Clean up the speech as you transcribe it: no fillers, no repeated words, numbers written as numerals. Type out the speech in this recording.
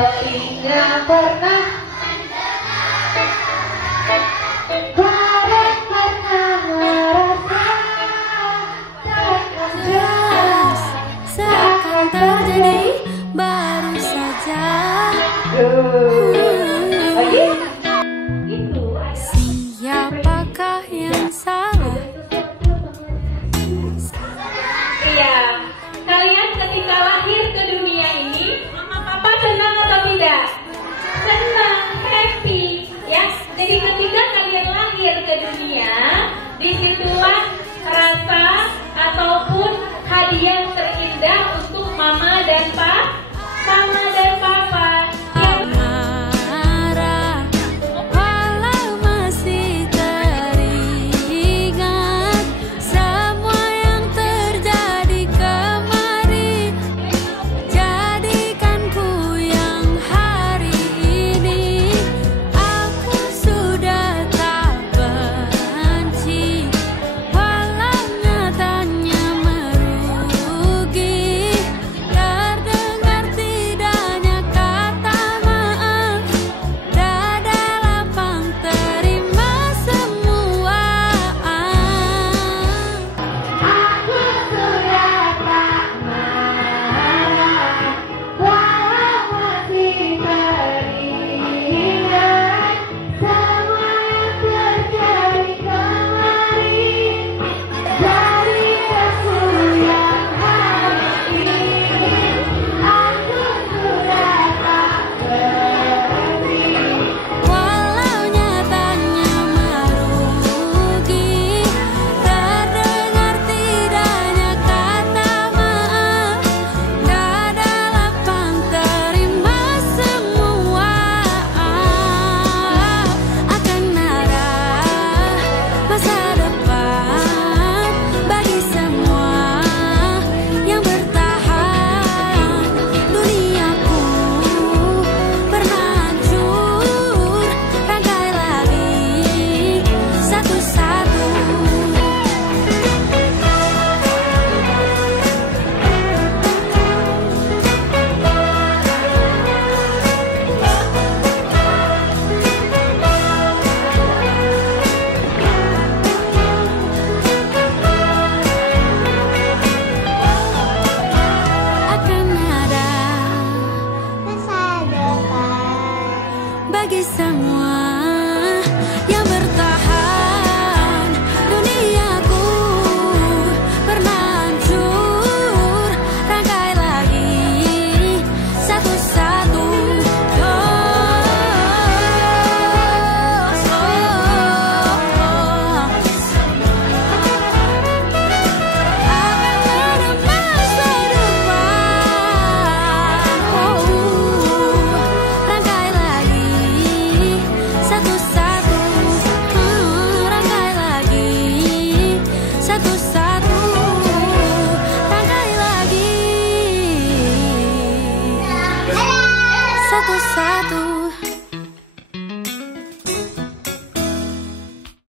Sepertinya pernah kalian pernah merasa jelas seakan terjadi baru saja. Siapakah yang salah? Iya, kalian ketika lahir ke dunia ini, mama papa senang atau tidak? Senang, happy, ya. Jadi ketika kalian lahir ke dunia, disitulah rasa ataupun hadiah terindah untuk mama dan papa. Bagi semua